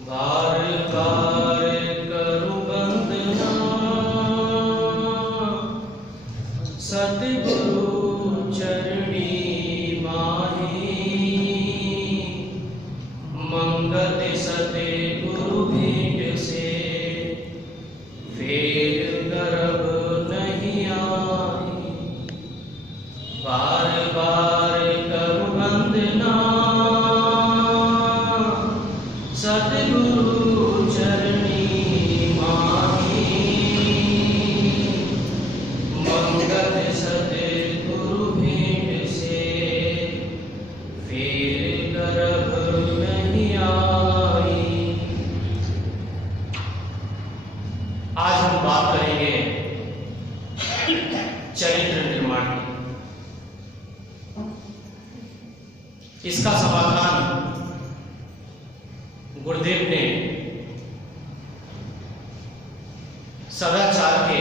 बार बार करूं वंदना सतगुरु चरणी माही, मंगत सते गुरु भेंट से फेर गर्भ नहीं आई। बार बार करूं वंदना सतगुरु चरणी माही, मंगत सतगुरु भेंट से फेर गर्भ नहीं आई। आज हम बात करेंगे चरित्र निर्माण की। इसका समाधान गुरुदेव ने सदाचार के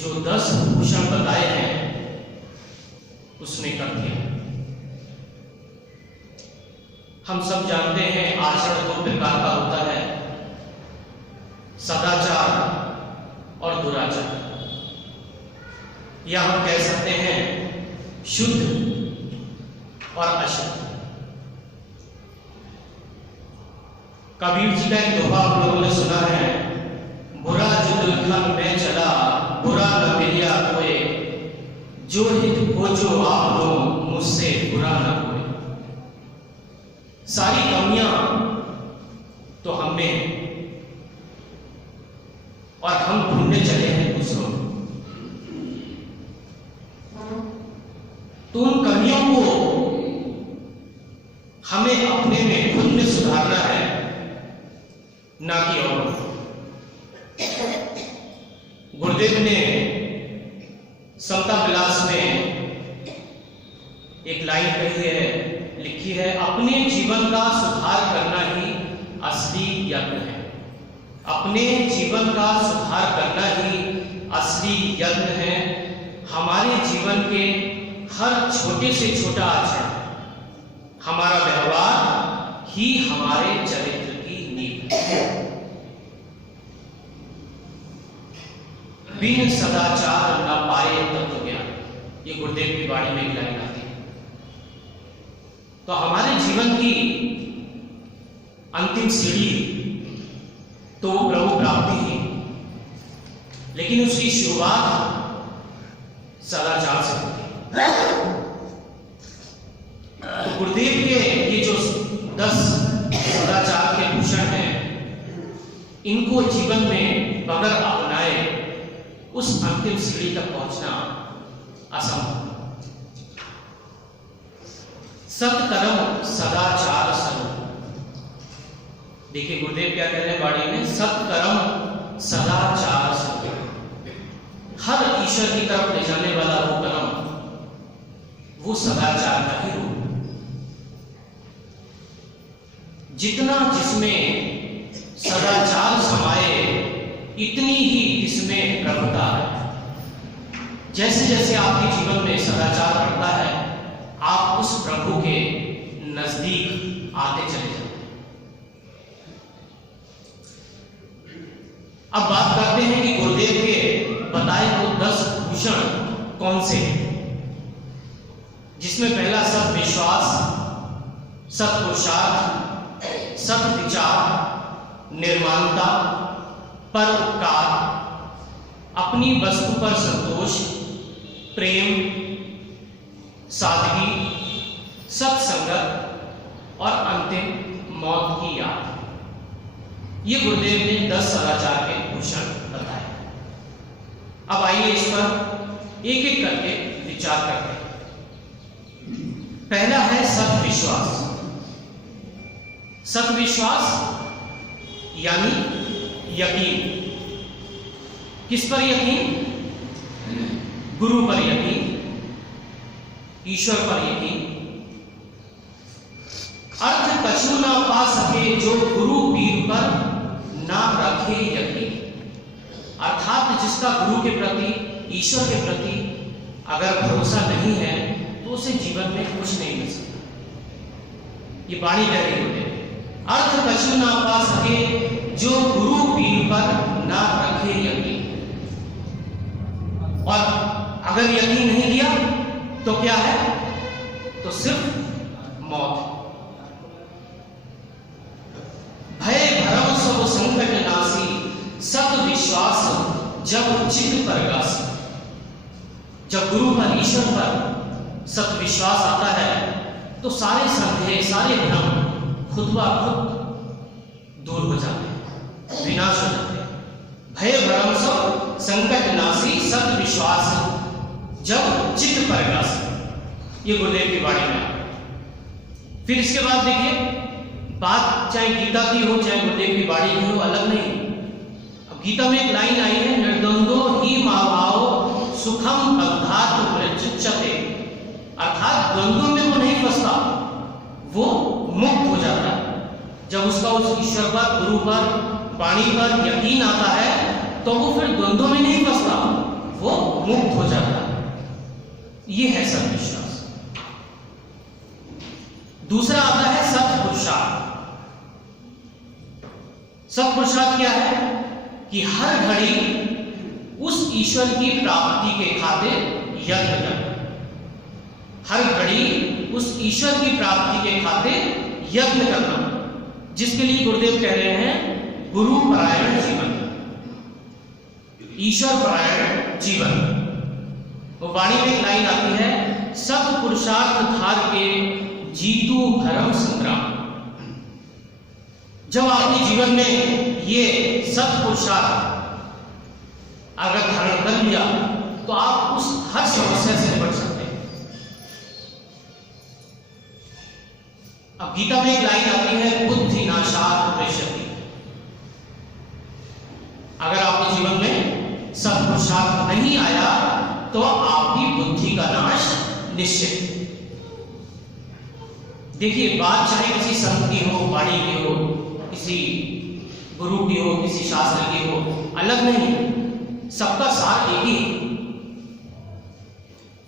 जो 10 भूषण बताए हैं उसमें कर दिया। हम सब जानते हैं आचरण 2 प्रकार का होता है, सदाचार और दुराचार, या हम कह सकते हैं शुद्ध और अशुद्ध। कबीर जी का एक दोहा आप लोगों ने सुना है, बुरा जुदुलखन में चला बुरा न मिलिया कोई, जो हित हो जो आप हो मुझसे बुरा न कोई। सारी कमियां तो हम में, और हम ढूंढने चले हैं दूसरों। तो उन कमियों को हमें अपने में खुद में सुधारना है, ना कि और। गुरुदेव ने समता विलास में एक लाइन कही है, लिखी है, अपने जीवन का सुधार करना ही असली यज्ञ है। अपने जीवन का सुधार करना ही असली यज्ञ है। हमारे जीवन के हर छोटे से छोटा आचरण, हमारा व्यवहार ही हमारे चरित्र की नींव है। बिन सदाचार न पाए तत्व ज्ञान, ये गुरुदेव की वाणी में एक लाइन आती है। तो हमारे जीवन की अंतिम सीढ़ी तो प्रभु प्राप्ति ही, लेकिन उसकी शुरुआत सदाचार से होती है। गुरुदेव के ये जो 10 सदाचार के भूषण हैं, इनको जीवन में बगैर अपनाए उस अंतिम सीढ़ी तक पहुंचना असंभव। सत्कर्म सदाचार स्वरूप, देखिए गुरुदेव क्या कह रहे हैं वाणी में, सत्कर्म सदाचार स्वरूप। हर ईश्वर की तरफ ले जाने वाला वो कर्म, वो सदाचार का ही रूप। जितना जिसमें सदाचार समाये इतनी ही इसमें प्रभुता है। जैसे जैसे आपके जीवन में सदाचार बढ़ता है, आप उस प्रभु के नजदीक आते चले जाते हैं। अब बात करते हैं कि गुरुदेव के बताए वो 10 भूषण कौन से हैं, जिसमें पहला सद्विश्वास, सत्पुरुषार्थ, सद्विचार, निर्माणता, परोपकार, अपनी वस्तु पर संतोष, प्रेम, सादगी, सत्संगत और अंतिम मौत की याद। ये गुरुदेव ने 10 सदाचार के भूषण बताए। अब आइए इस पर एक एक करके विचार करते हैं। पहला है सद्विश्वास। सद्विश्वास यानी यकीन। किस पर यकीन? गुरु पर यकीन, ईश्वर पर यकीन। अर्थ कछु ना पा सके जो गुरु पीर पर ना रखे यकीन। अर्थात जिसका गुरु के प्रति, ईश्वर के प्रति अगर भरोसा नहीं है तो उसे जीवन में कुछ नहीं मिल सकता। ये वाणी कह रही होते। अर्थ कछु ना पा सके, जो गुरु पीर पर ना रखे यकीन। और अगर यकीन नहीं किया तो क्या है? तो सिर्फ मौत। भय भरम सब संकट नासी, सत विश्वास जब चित्त पर गासी। जब गुरु पर, ईश्वर पर सत विश्वास आता है तो सारे संदेह, सारे भ्रम खुद ब खुद दूर हो जाते हैं, विनाश हो जाते हैं। भय भ्रम सब संकट नासी, सत विश्वास जब चित्त पर गासी। ये गुरुदेव की वाणी में। फिर इसके बाद देखिए, बात चाहे गीता की हो चाहे गुरुदेव की वाणी की हो, अलग नहीं। अब गीता में एक लाइन आई है, निर्द्वंदो ही महाभाव सुखम अवधात प्रचुच्यते। अर्थात द्वंद्वों में वो नहीं फंसता, वो मुक्त हो जाता है। जब उसका उस ईश्वर पर, गुरु पर, वाणी पर यकीन आता है तो वो फिर द्वंद्वों में नहीं फंसता, वो मुक्त हो जाता है। ये है सत्विश्वास। दूसरा आता है सत्पुरुषार्थ। सत्पुरुषार्थ क्या है? कि हर घड़ी उस ईश्वर की प्राप्ति के खातिर यत्न करना। हर घड़ी उस ईश्वर की प्राप्ति के खातिर यत्न करना, जिसके लिए गुरुदेव कह रहे हैं गुरु परायण जीवन, ईश्वर परायण जीवन। वो वाणी में एक लाइन आती है, सत्पुरुषार्थ धार के जीतू भरम संग्राम। जब आपने जीवन में ये सत्पुरुषार्थ अगर धारण कर लिया तो आप उस हर समस्या से निपट सकते हैं। अब गीता में एक लाइन आती है, बुद्धि नाशात् प्रेष्यति। अगर आपके जीवन में सत्पुरुषार्थ नहीं आया तो आपकी बुद्धि का नाश निश्चित। देखिए, बात चाहे किसी संत की हो, वाणी की हो, किसी गुरु की हो, किसी शास्त्र की हो, अलग नहीं, सबका सार एक ही।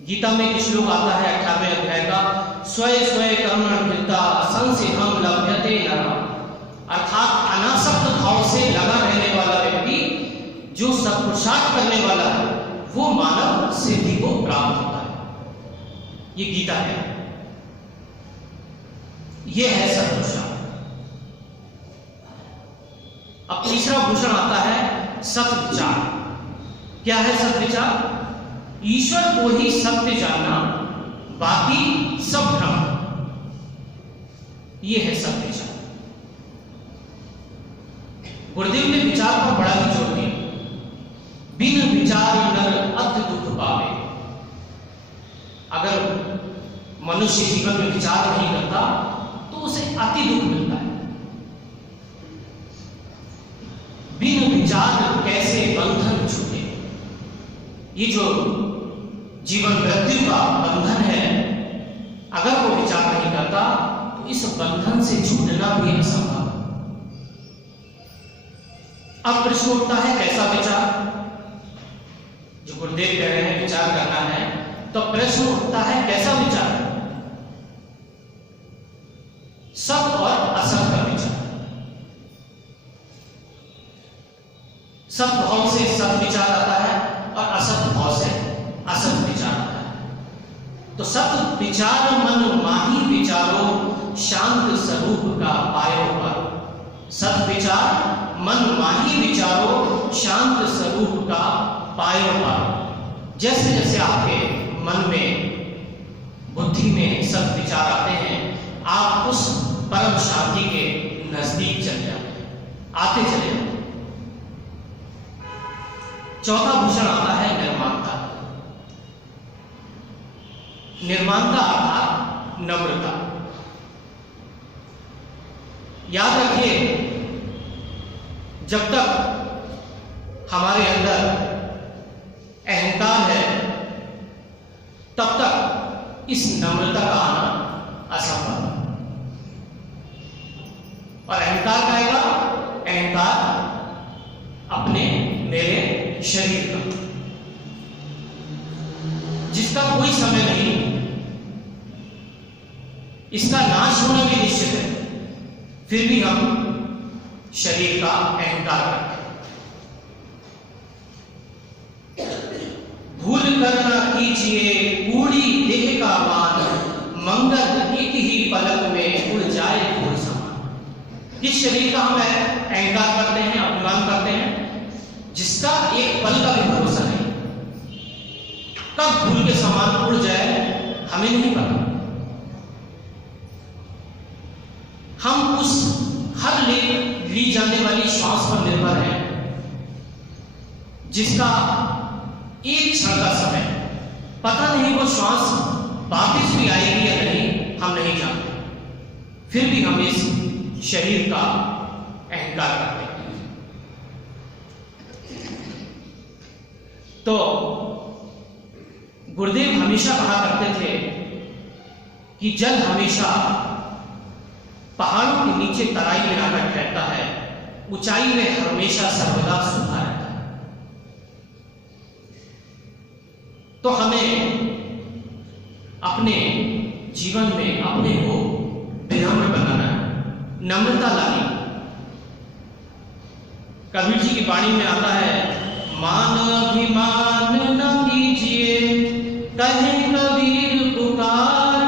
गीता में एक श्लोक आता है 18वें अध्याय का, स्वय स्वय कर्मण कृता संसिद्धं लभ्यते नरः। अर्थात अनासक्त भाव से लगा रहने वाला व्यक्ति, जो सत्पुरुषार्थ करने वाला है, वो मानव सिद्धि को प्राप्त होता है। ये गीता है, ये है सत्पुरुषार्थ। अब तीसरा भूषण आता है सत्विचार। क्या है सत्विचार? ईश्वर को ही सत्य जानना, बाकी सब भ्रम। ये है सत्विचार। गुरुदेव ने विचार पर बड़ा ही जोर दिया। बिन विचार नर अति दुख पावे। अगर मनुष्य जीवन में विचार नहीं करता तो उसे अति दुख मिलता है। बिन विचार कैसे बंधन छूटे। ये जो जीवन मृत्यु का बंधन है, अगर वो विचार नहीं करता तो इस बंधन से छूटना भी असंभव। अब प्रश्न उठता है, कैसा विचार? जो गुरुदेव कह रहे हैं विचार करना है, तो प्रश्न उठता है कैसा विचार? सत और असत का विचार। सत भाव से सत विचार आता है और असत भाव से असत विचार आता है। तो सत विचार मन माही विचारो, शांत स्वरूप का पायो पर। सत विचार मन माही विचारो, शांत स्वरूप का पायो पर। जैसे जैसे आपके मन में, बुद्धि में सत विचार आते हैं, आप उस परम शांति के नजदीक चले जाते हैं, आते चले जाते हैं। चौथा भूषण आता है निर्माणता। निर्माणता अर्थात नम्रता। याद रखिए, जब तक हमारे अंदर अहंकार है तब तक इस नम्रता का आना असंभव है। और अहंकार का आएगा, अहंकार अपने मेरे शरीर का, जिसका कोई समय नहीं, इसका नाश होना भी निश्चित है। फिर भी हम शरीर का अहंकार करते हैं। भूल कर न कीजिए कूड़ी देह का मान, मंगल एक ही पलक में उड़ जाए फूल समान। किस शरीर का हम अहंकार करते हैं, अभिमान करते हैं, जिसका एक पल का भी भरोसा नहीं, कब फूल के समान उड़ जाए हमें नहीं पता। हम उस हर ली जाने वाली श्वास पर निर्भर हैं, जिसका एक क्षण का समय पता नहीं वो श्वास वापिस भी आएगी या नहीं, हम नहीं जानते। फिर भी हम इस शरीर का अहंकार करते हैं। तो गुरुदेव हमेशा कहा करते थे कि जल हमेशा पहाड़ों के नीचे तराई में आकर ठहरता है, ऊंचाई में हमेशा सर्वदा सूखा रहता है। तो हमें अपने जीवन में अपने को विनम्र बनाना है, नम्रता लानी। कबीर जी की वाणी में आता है, मान अभिमान न कीजिए कहे कबीर पुकार,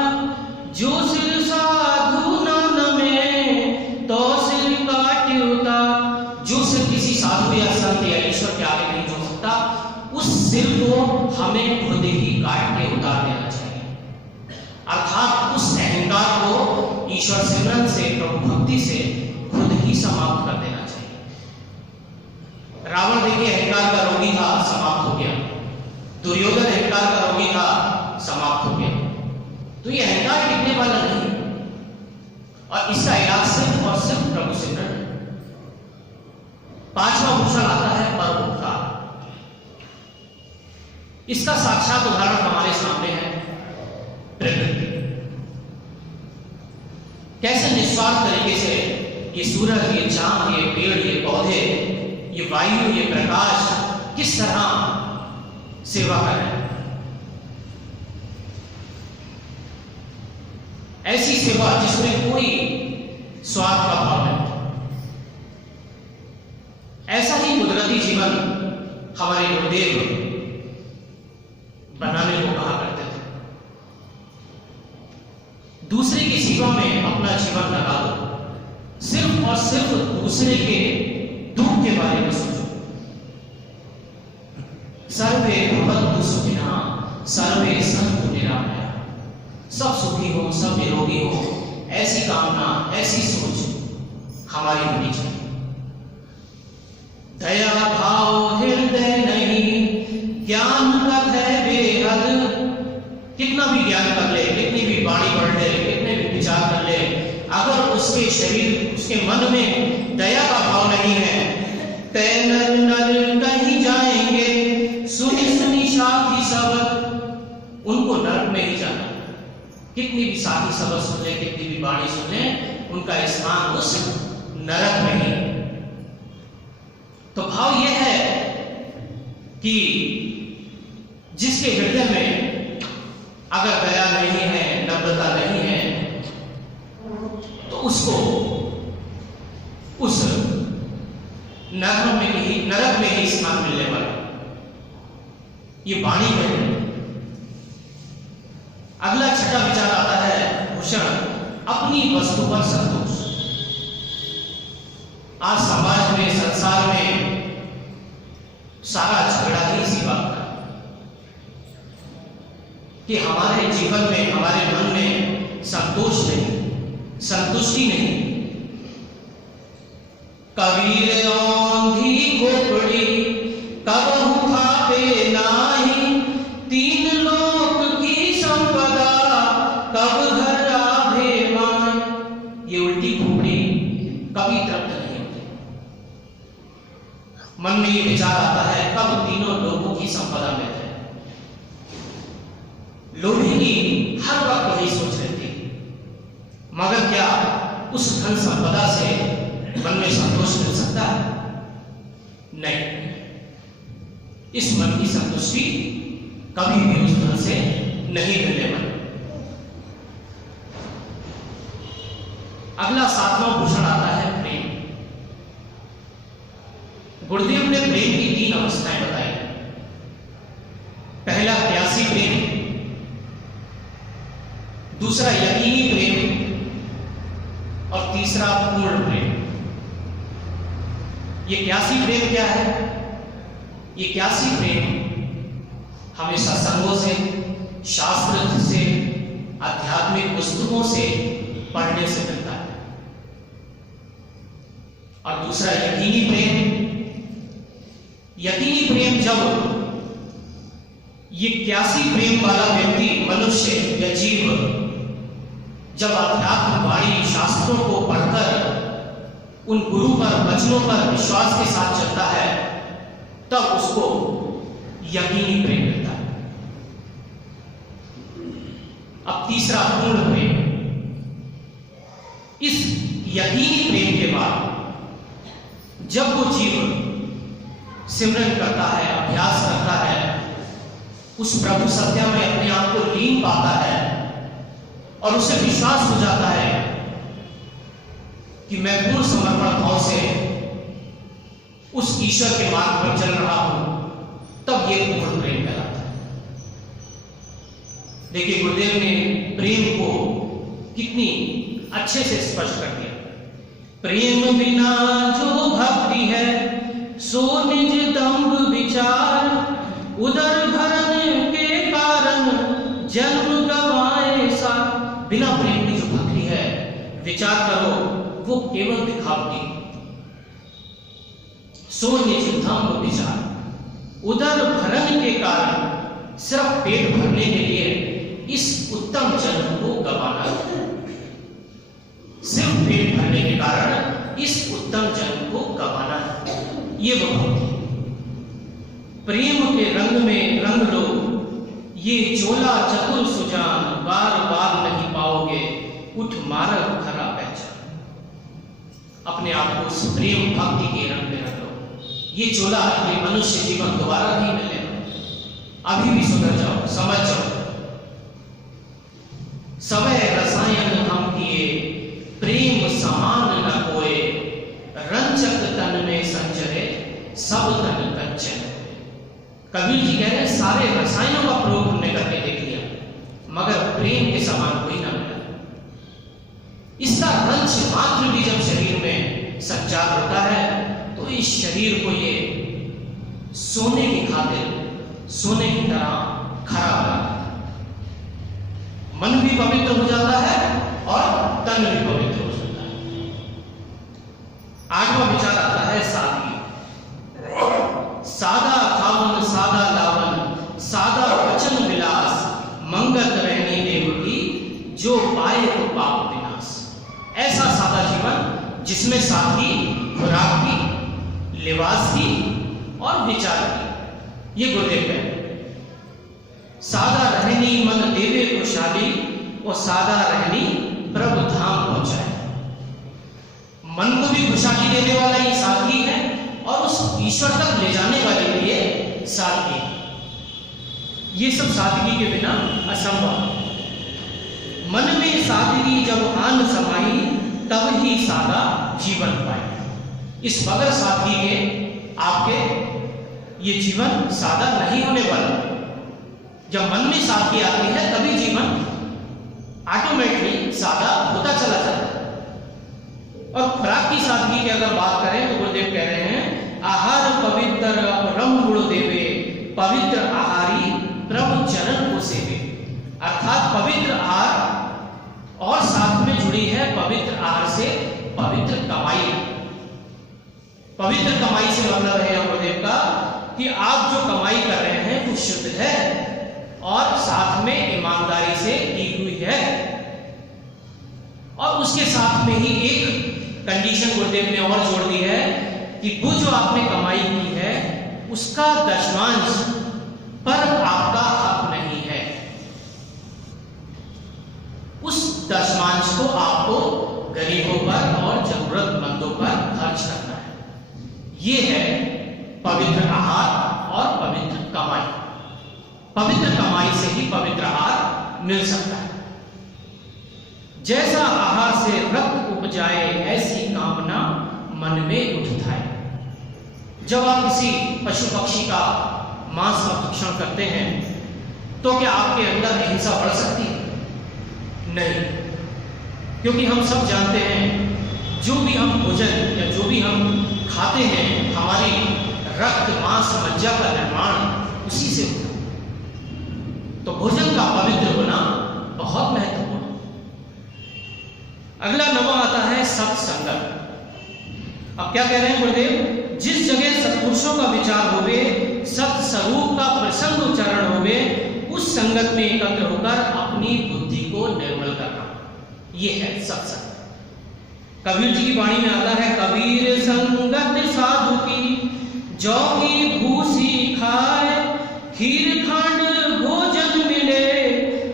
जो सिर साधु न नमे तो सिर काटे उतार। जो सिर किसी साधु या संत या ईश्वर के आगे नहीं झुक सकता, उस सिर को हमें खुद ही काट के उतार देना चाहिए। अर्थात उस अहंकार को ईश्वर सिमरन से, प्रभु भक्ति से खुद ही समाप्त कर देना चाहिए। रावण देखिए अहंकार का रोगी था, समाप्त हो गया। दुर्योधन अहंकार का रोगी था, समाप्त हो गया। तो ये अहंकार टिकने वाला नहीं, और इसका इलाज सिर्फ और सिर्फ प्रभु सिमरन। पांचवा भूषण आता है परोपकार। इसका साक्षात उदाहरण हमारे सामने है प्रकृति। कैसे निस्वार्थ तरीके से ये सूरज, ये चांद, ये पेड़, ये पौधे, ये वायु, ये प्रकाश किस तरह सेवा कर रहे हैं। ऐसी सेवा जिसमें कोई स्वार्थ का भाव नहीं। ऐसा ही कुदरती जीवन हमारे गुरुदेव बनाने को कहा करते थे। दूसरे की सेवा में अपना जीवन लगा दो, सिर्फ और सिर्फ दूसरे के दुख के बारे में सोचो। सर्वे भवन्तु सुखिनः सर्वे सन्तु निरामयाः। सब सुखी हो, सब निरोगी हो, ऐसी कामना, ऐसी सोच हमारी होनी चाहिए। दया भाव हृदय नहीं, ज्ञान कथ है बेहद। कितना भी ज्ञान कर ले, कितनी भी वाणी पढ़ ले, कितने भी विचार कर ले, अगर उसके शरीर, उसके मन में दया का भाव नहीं है, तय नर नर कहीं जाएंगे, सुनी सुनी साथी सबद, उनको नरक में ही जाना। कितनी भी साथी सबद सुन ले, कितनी भी वाणी सुन ले, उनका स्थान उस नरक में ही। तो भाव यह है कि जिसके हृदय में अगर दया नहीं है, नम्रता नहीं है, तो उसको उस नरक में ही स्थान मिलने वाला। ये वाणी में अगला छठा विचार आता है भूषण, अपनी वस्तु पर संतोष। आज समाज में, संसार में सारा झगड़ा ही इसी बात का कि हमारे जीवन में, हमारे मन में संतोष नहीं, संतुष्टि नहीं। कबीर औंधी खोपड़ी कबहु खाते नाही, तीन लोक की संपदा कब घर आधे मान। ये उल्टी खोपड़ी कभी तृप्त नहीं होती। मन में ये विचार आता है कब तीनों लोगों की संपदा में है। लोभी की हर वक्त वही सोच रहती, मगर क्या उस धन संपदा से मन में संतोष मिल सकता है? नहीं। इस मन की संतुष्टि कभी भी उस धन से नहीं मिलने वाली। अगला 7वां भूषण आता है प्रेम। गुरुदेव ने प्रेम की 3 अवस्थाएं बताई। पहला प्यासी प्रेम, दूसरा यकीनी प्रेम और तीसरा पूर्ण प्रेम। ये प्यासी प्रेम क्या है? ये प्यासी प्रेम हमें सत्संगों से, शास्त्र से, आध्यात्मिक पुस्तकों से पढ़ने से मिलता है। और दूसरा यकीनी प्रेम। यकीनी प्रेम जब ये प्यासी प्रेम वाला व्यक्ति, मनुष्य या जीव, जब अध्यात्म वाणी शास्त्रों को पढ़कर उन गुरु पर, वचनों पर विश्वास के साथ चलता है, तब उसको यकीनी प्रेम मिलता है। अब तीसरा पूर्ण प्रेम। इस यकीनी प्रेम के बाद जब वो जीव सिमरन करता है, अभ्यास करता है, उस प्रभु सत्या में अपने आप को लीन पाता है और उसे विश्वास हो जाता है कि मैं पूर्ण समर्पण भाव से उस ईश्वर के मार्ग पर चल रहा हूं, तब यह पूर्ण प्रेम कहलाता है। देखिए, गुरुदेव ने प्रेम को कितनी अच्छे से स्पष्ट कर दिया। प्रेम बिना जो भक्ति है सो निज दंभ विचार, उदर भरन के कारण जन्म गवाए सा। बिना प्रेम की जो भक्ति है, विचार करो, वो केवल दिखावटी। सो निज दंभ विचार, उदर भरन के कारण, सिर्फ पेट भरने के लिए इस उत्तम जन्म को गवाना है। सिर्फ पेट भरने के कारण इस उत्तम जन्म को गवाना है, ये वो भक्ति। प्रेम के रंग में रंग लो, ये चोला चतुर सुजान, बार बार नहीं पाओगे, उठ मारग खरा पहचान। अपने आप को उस प्रेम भक्ति के रंग में रख लो। ये चोला, ये मनुष्य जीवन दोबारा नहीं मिलेगा। अभी भी सुधर जाओ, समझ जाओ। सवै रसायन हम किए, प्रेम समान न कोए, रंचक तन में संचरे, सब तन कंचन। कबीर जी कह रहे हैं, सारे रसायनों का प्रयोग हमने करके देख लिया, मगर प्रेम के समान कोई ना मिला। इसका रंच मात्र भी जब शरीर में संचार होता है, तो इस शरीर को ये सोने की खातिर, सोने की तरह खरा बनाता है। मन भी पवित्र हो जाता है और तन भी पवित्र हो जाता है। 8वां विचार आता है सादगी। सादा खावन सादा लावन, सादा वचन विलास, मंगत रहनी देव की, जो पाए तो पाप विनाश। ऐसा सादा जीवन जिसमें सादगी, खुराक की, लिबास की और विचार की। ये गुरुदेव है। सादा रहनी मन देवे खुशहाली, और सादा रहनी प्रभु धाम पहुंचाए। मन को भी खुशहाली देने वाला ये सादगी है और उस ईश्वर तक ले जाने वाले लिए सादगी। ये सब सादगी के बिना असंभव। मन में सादगी जब आन समाई, तब ही सादा जीवन पाए। इस बगैर सादगी के आपके ये जीवन सादा नहीं होने वाला। जब मन में सादगी आती है, तभी जीवन ऑटोमेटिकली सादा होता चला जाता है। और खुराक की सादगी की अगर बात करें तो गुरुदेव कह रहे हैं, आहार पवित्र रम गुण देवे, पवित्र आहारी प्रभु चरण को सेवे। अर्थात पवित्र आहार और साथ में जुड़ी है पवित्र आहार से पवित्र कमाई। पवित्र कमाई से मतलब है गुरुदेव का कि आप जो कमाई कर रहे हैं वो शुद्ध है और साथ में ईमानदारी से की हुई है। और उसके साथ में ही एक कंडीशन गुरुदेव ने और जोड़ दी है कि वो जो आपने कमाई की है उसका दशमांश पर आपका हक नहीं है। उस दशमांश को आपको गरीबों पर और जरूरतमंदों पर खर्च करना है। ये है पवित्र आहार और पवित्र कमाई। पवित्र कमाई से ही पवित्र आहार मिल सकता है। जैसा आहार से रक्त उपजाए, ऐसी कामना मन में उठाए। जब आप किसी पशु पक्षी का मांस का भक्षण करते हैं तो क्या आपके अंदर अहिंसा बढ़ सकती है? नहीं, क्योंकि हम सब जानते हैं जो भी हम भोजन या जो भी हम खाते हैं, हमारी रक्त मांस मज्जा का निर्माण उसी से होता है। तो भोजन का पवित्र होना बहुत महत्वपूर्ण है। अगला नंबर आता है सत्संगत। अब क्या कह रहे हैं गुरुदेव? जिस जगह सत्पुरुषों का विचार होवे, सत स्वरूप का प्रसंग उच्चारण होवे, उस संगत में एकत्र होकर अपनी बुद्धि को निर्मल करना, ये है सत्संग। कबीर जी की वाणी में आता है, कबीर संगत साधु की, जौ की भूसी खाए, खीर खांड भोजन मिले,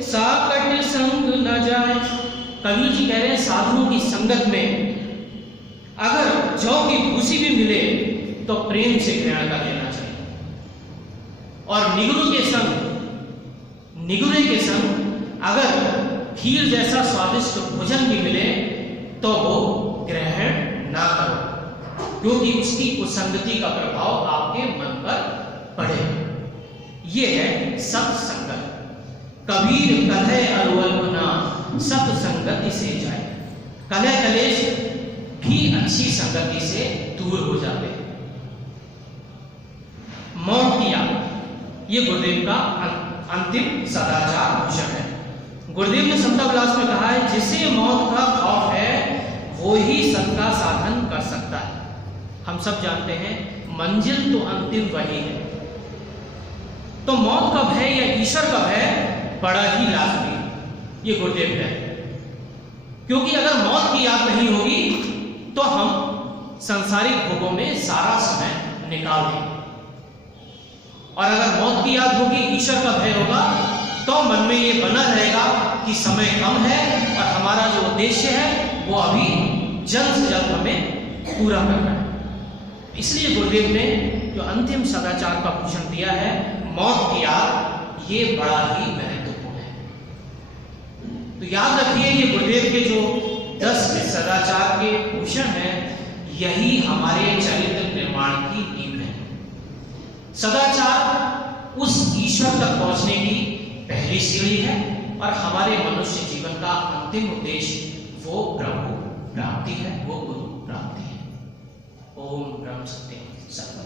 साकट संग न जाए। कबीर जी कह रहे हैं साधुओं की संगत में अगर जौ की भूसी भी मिले तो प्रेम से ग्रहण कर लेना चाहिए, और निगुरे के संग अगर खीर जैसा स्वादिष्ट भोजन भी मिले तो वो ग्रहण ना करो, क्योंकि उसकी कुसंगति का प्रभाव आपके मन पर पड़े। ये है सत्संगत। कबीर कलह अरुअल्पना, सत्संगति से जाए। कलह कलेश भी अच्छी संगति से दूर हो जाते हैं। मौत की याद, ये गुरुदेव का अंतिम सदाचार भूषण है। गुरुदेव ने समता विलास में कहा है, जिसे मौत का खौफ है वो ही सत का साधन कर सकता है। हम सब जानते हैं मंजिल तो अंतिम वही है, तो मौत का भय या ईश्वर का भय बड़ा ही लाजमी है, ये गुरुदेव है। क्योंकि अगर मौत की याद नहीं होगी तो हम सांसारिक भोगों में सारा समय निकाल देंगे, और अगर मौत की याद होगी, ईश्वर का भय होगा, तो मन में ये बना रहेगा कि समय कम है और हमारा जो उद्देश्य है वो अभी जल्द से जल्द हमें पूरा करना है। इसलिए गुरुदेव ने जो अंतिम सदाचार का भूषण दिया है, मौत की याद, ये बड़ा ही महत्वपूर्ण है। तो याद रखिए, ये गुरुदेव के जो 10 सदाचार के भूषण हैं, यही हमारे चरित्र निर्माण की नींव है। सदाचार उस ईश्वर तक पहुंचने की पहली सीढ़ी है, और हमारे मनुष्य जीवन का अंतिम उद्देश्य वो प्रभु प्राप्ति है, वो गुरु प्राप्ति है। ओम ब्रह्म सत्य सत्य।